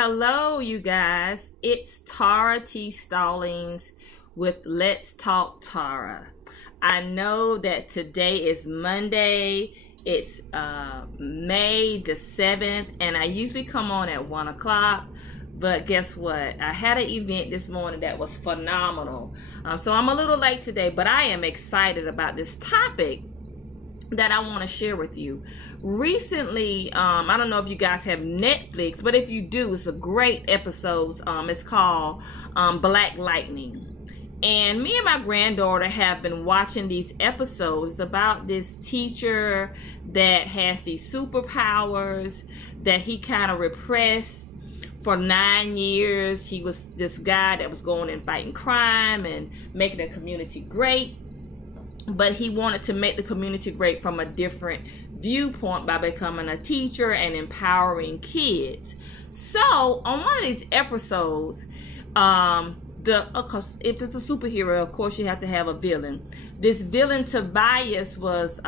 Hello, you guys. It's Tara T. Stallings with Let's Talk Tara. I know that today is Monday. It's May the 7th, and I usually come on at 1 o'clock. But guess what? I had an event this morning that was phenomenal. So I'm a little late today, but I am excited about this topic that I want to share with you. Recently, I don't know if you guys have Netflix, but if you do, it's a great episode. It's called Black Lightning. And me and my granddaughter have been watching these episodes about this teacher that has these superpowers that he kind of repressed for 9 years. He was this guy that was going and fighting crime and making the community great. But he wanted to make the community great from a different viewpoint by becoming a teacher and empowering kids. So on one of these episodes, if it's a superhero, of course you have to have a villain. This villain Tobias was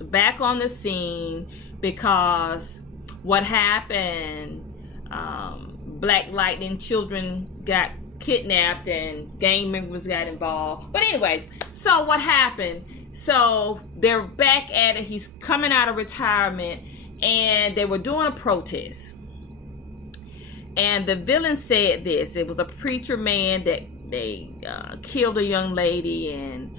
back on the scene because what happened, Black Lightning children got kidnapped and gang members got involved. But anyway, so what happened? So they're back at it. He's coming out of retirement and they were doing a protest. And the villain said this. It was a preacher man that they killed a young lady, and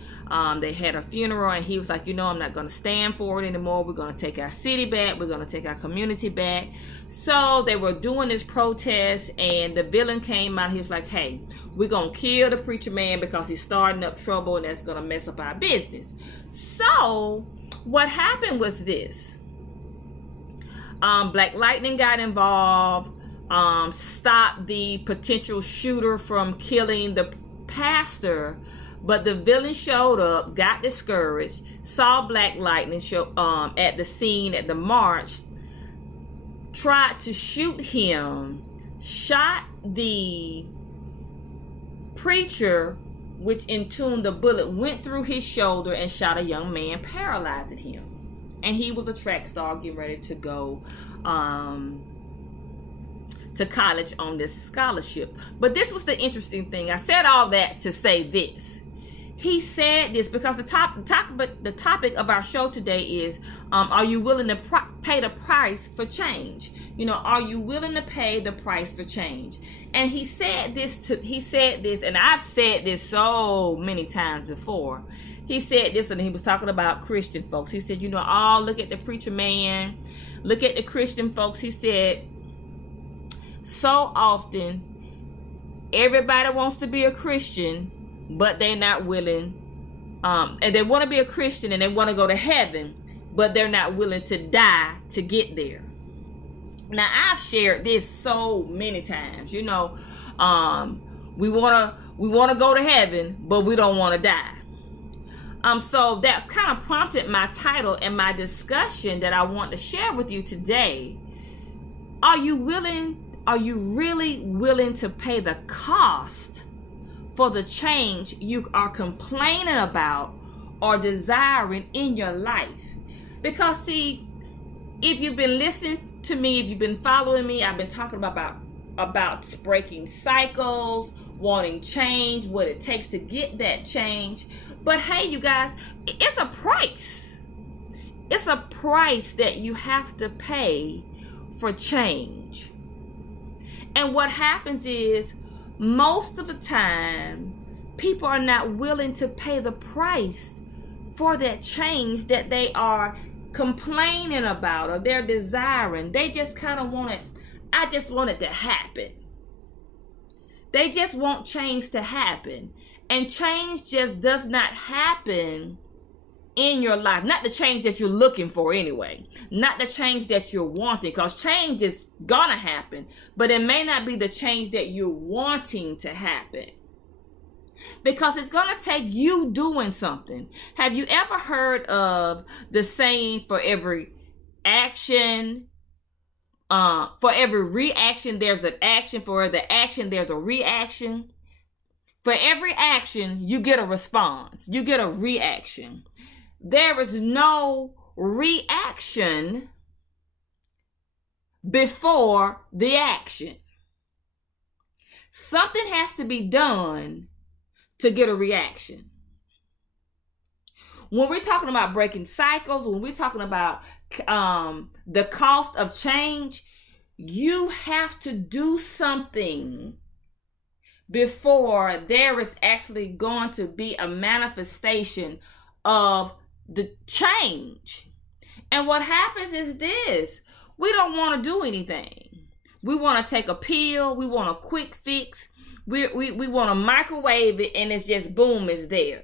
they had a funeral, and he was like, I'm not going to stand for it anymore. We're going to take our city back. We're going to take our community back. So they were doing this protest, and the villain came out. He was like, hey, we're going to kill the preacher man because he's starting up trouble, and that's going to mess up our business. So what happened was this. Black Lightning got involved, stopped the potential shooter from killing the pastor. But the villain showed up, got discouraged, saw Black Lightning show at the scene at the march, tried to shoot him, shot the preacher, which in turn the bullet went through his shoulder and shot a young man, paralyzing him. And he was a track star getting ready to go to college on this scholarship. But this was the interesting thing. I said all that to say this. He said this because the topic of our show today is, are you willing to pay the price for change? Are you willing to pay the price for change? And he said this, and I've said this so many times before. He said this, and he was talking about Christian folks. He said, look at the preacher man, look at the Christian folks. He said, so often, everybody wants to be a Christian, but they're not willing, and they want to be a Christian and they want to go to heaven, but they're not willing to die to get there. Now, I've shared this so many times. We want to go to heaven, but we don't want to die. So that kind of prompted my title and my discussion that I want to share with you today. Are you really willing to pay the cost for the change you are complaining about or desiring in your life? Because see, if you've been listening to me, if you've been following me, I've been talking about breaking cycles, wanting change, what it takes to get that change. But hey, you guys, it's a price. It's a price that you have to pay for change. And what happens is, most of the time, people are not willing to pay the price for that change that they are complaining about or they're desiring. They just kind of want it. I just want it to happen. They just want change to happen. And change just does not happen in your life. Not the change that you're looking for anyway. Not the change that you're wanting, because change is gonna happen, but it may not be the change that you're wanting to happen, because it's gonna take you doing something. Have you ever heard of the saying, for every action, for every reaction there's an action, for every action there's a reaction? For every action you get a response, you get a reaction. There is no reaction before the action. Something has to be done to get a reaction. When we're talking about breaking cycles, when we're talking about the cost of change, you have to do something before there is actually going to be a manifestation of the change. And what happens is this: we don't want to do anything. We want to take a pill. We want a quick fix. We want to microwave it, and it's just boom, it's there.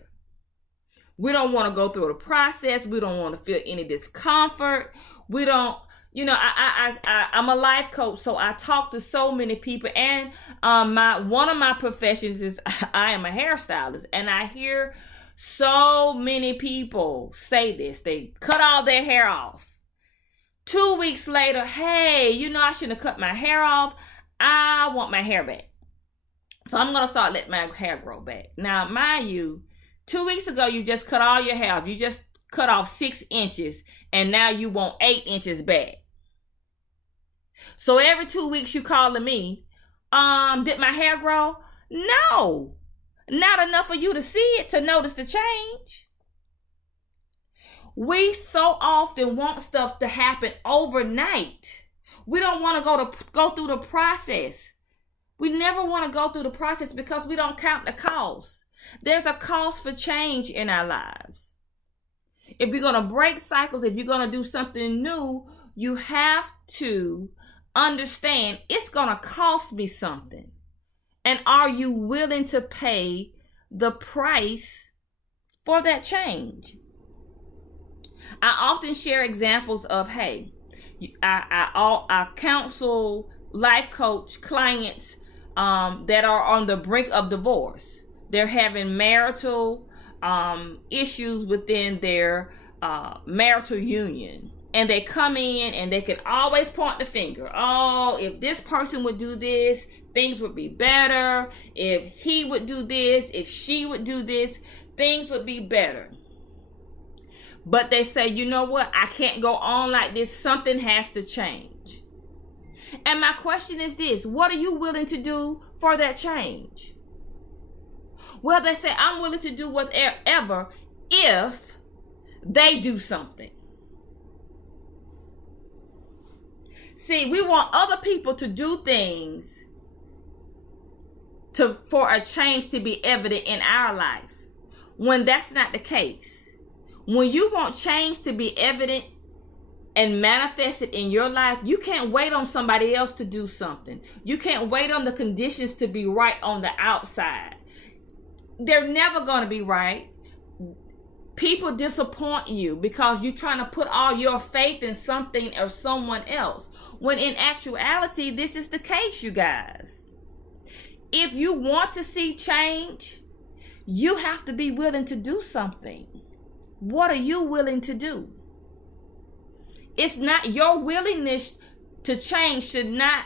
We don't want to go through the process. We don't want to feel any discomfort. We don't, I'm a life coach, so I talk to so many people, and one of my professions is I am a hairstylist, and I hear so many people say this. They cut all their hair off. 2 weeks later, hey, I shouldn't have cut my hair off. I want my hair back. So I'm going to start letting my hair grow back. Now, mind you, 2 weeks ago, you just cut all your hair off. You just cut off 6 inches, and now you want 8 inches back. So every 2 weeks, you calling me, did my hair grow? No, not enough for you to see it, to notice the change. We so often want stuff to happen overnight. We don't want to go through the process. We never want to go through the process because we don't count the cost. There's a cost for change in our lives. If you're going to break cycles, if you're going to do something new, you have to understand it's going to cost me something. And are you willing to pay the price for that change? I often share examples of, hey, I counsel life coach clients that are on the brink of divorce. They're having marital issues within their marital union. And they come in and they can always point the finger. Oh, if this person would do this, things would be better. If he would do this, if she would do this, things would be better. But they say, you know what? I can't go on like this. Something has to change. And my question is this: what are you willing to do for that change? Well, they say, I'm willing to do whatever if they do something. See, we want other people to do things for a change to be evident in our life, when that's not the case. When you want change to be evident and manifested in your life, you can't wait on somebody else to do something. You can't wait on the conditions to be right on the outside. They're never going to be right. People disappoint you because you're trying to put all your faith in something or someone else, when in actuality, this is the case, you guys. If you want to see change, you have to be willing to do something. What are you willing to do? It's not your willingness to change should not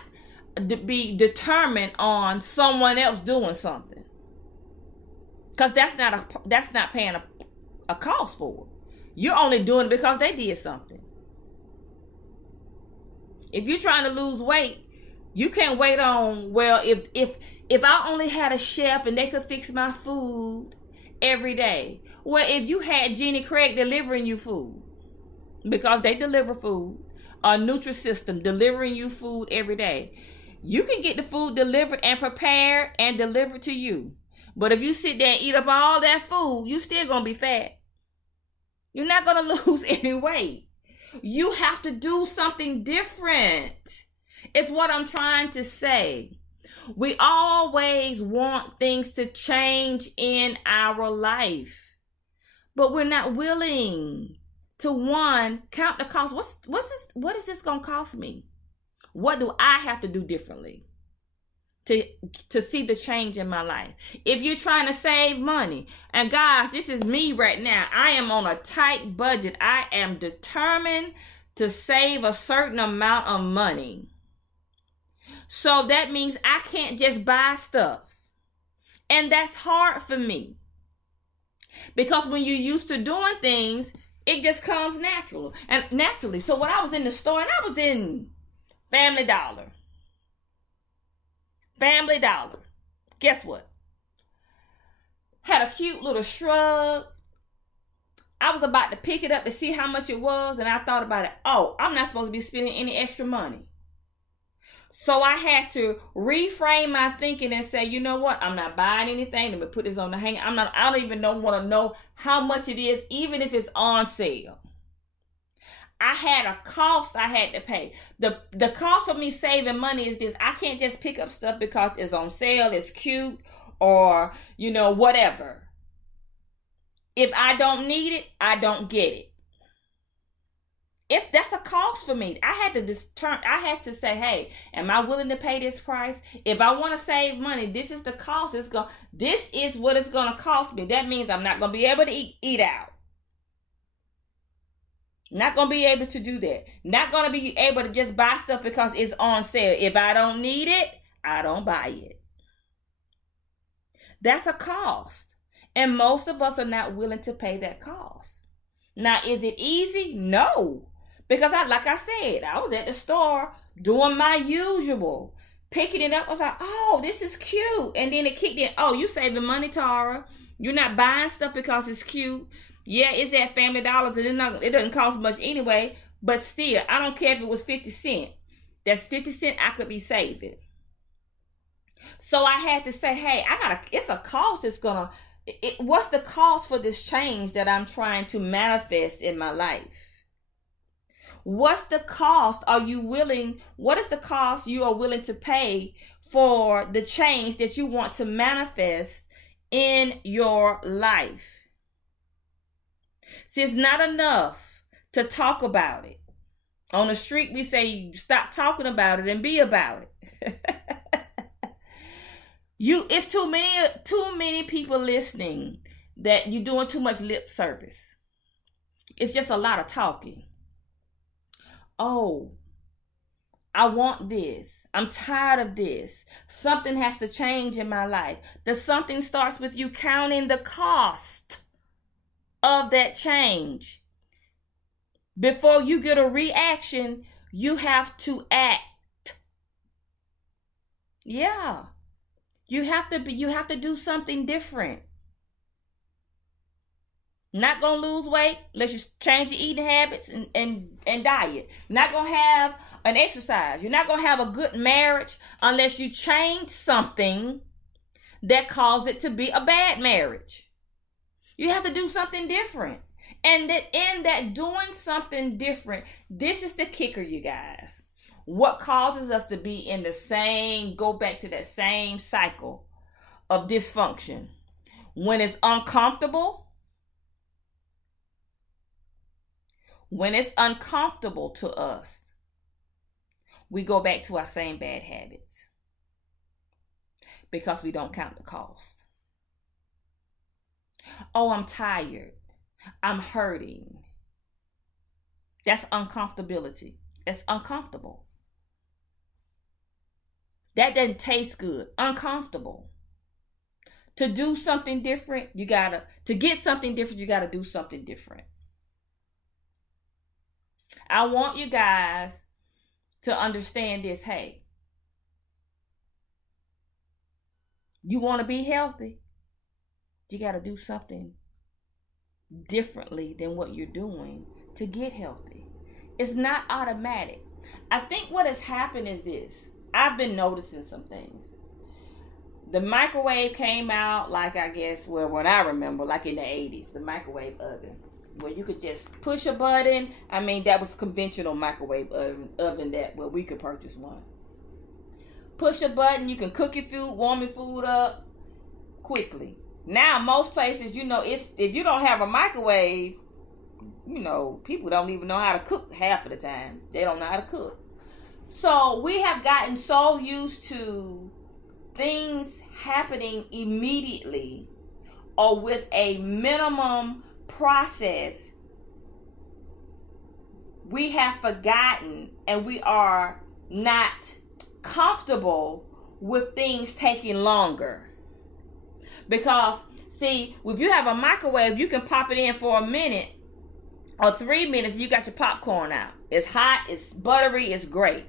be determined on someone else doing something, because that's not paying a cost for it. You're only doing it because they did something. If you're trying to lose weight, you can't wait on, well, if I only had a chef and they could fix my food every day. Well, if you had Jenny Craig delivering you food, because they deliver food, a Nutrisystem delivering you food every day, you can get the food delivered and prepared and delivered to you. But if you sit there and eat up all that food, you still going to be fat. You're not going to lose any weight. You have to do something different. It's what I'm trying to say. We always want things to change in our life, but we're not willing to, one, count the cost. What is this going to cost me? What do I have to do differently to see the change in my life? If you're trying to save money, and guys, this is me right now. I am on a tight budget. I am determined to save a certain amount of money. So that means I can't just buy stuff. And that's hard for me, because when you're used to doing things, it just comes naturally. So when I was in the store, and I was in Family Dollar. Guess what? Had a cute little shrug. I was about to pick it up to see how much it was, and I thought about it. Oh, I'm not supposed to be spending any extra money. So I had to reframe my thinking and say, you know what? I'm not buying anything. Let me put this on the hanger. I don't even want to know how much it is, even if it's on sale. I had a cost I had to pay. The cost of me saving money is this. I can't just pick up stuff because it's on sale, it's cute, or, whatever. If I don't need it, I don't get it. That's a cost for me. I had to say, hey, am I willing to pay this price? If I want to save money, this is the cost. This is what it's going to cost me. That means I'm not going to be able to eat out. Not going to be able to do that. Not going to be able to just buy stuff because it's on sale. If I don't need it, I don't buy it. That's a cost. And most of us are not willing to pay that cost. Now, is it easy? No. Because like I said, I was at the store doing my usual. Picking it up, I was like, oh, this is cute. And then it kicked in, oh, you saving money, Tara. You're not buying stuff because it's cute. Yeah, it's at Family Dollars, and it doesn't cost much anyway. But still, I don't care if it was 50 cents. That's 50 cents I could be saving. So I had to say, hey, it's a cost. What's the cost for this change that I'm trying to manifest in my life? What's the cost? What is the cost you are willing to pay for the change that you want to manifest in your life? See, it's not enough to talk about it. On the street, we say, stop talking about it and be about it. It's too many people listening that you're doing too much lip service. It's just a lot of talking. Oh, I want this. I'm tired of this. Something has to change in my life. The something starts with you counting the cost of that change. Before you get a reaction, you have to act. Yeah. You have to do something different. Not gonna lose weight unless you change your eating habits and diet. Not gonna have an exercise. You're not gonna have a good marriage unless you change something that caused it to be a bad marriage. You have to do something different. And that in that doing something different, this is the kicker, you guys. What causes us to be go back to that same cycle of dysfunction? When it's uncomfortable, to us, we go back to our same bad habits because we don't count the cost. Oh, I'm tired. I'm hurting. That's uncomfortability. It's uncomfortable. That doesn't taste good. Uncomfortable. To do something different, to get something different, you got to do something different. I want you guys to understand this. Hey, you want to be healthy? You got to do something differently than what you're doing to get healthy. It's not automatic. I think what has happened is this. I've been noticing some things. The microwave came out when I remember, like in the 80s, the microwave oven, where you could just push a button. I mean, that was conventional microwave oven where we could purchase one. Push a button, you can cook your food, warm your food up quickly. Now, most places, if you don't have a microwave, people don't even know how to cook half of the time. They don't know how to cook. So we have gotten so used to things happening immediately or with a minimum process. We have forgotten and we are not comfortable with things taking longer. Because, see, if you have a microwave, you can pop it in for a minute or 3 minutes and you got your popcorn out. It's hot, it's buttery, it's great.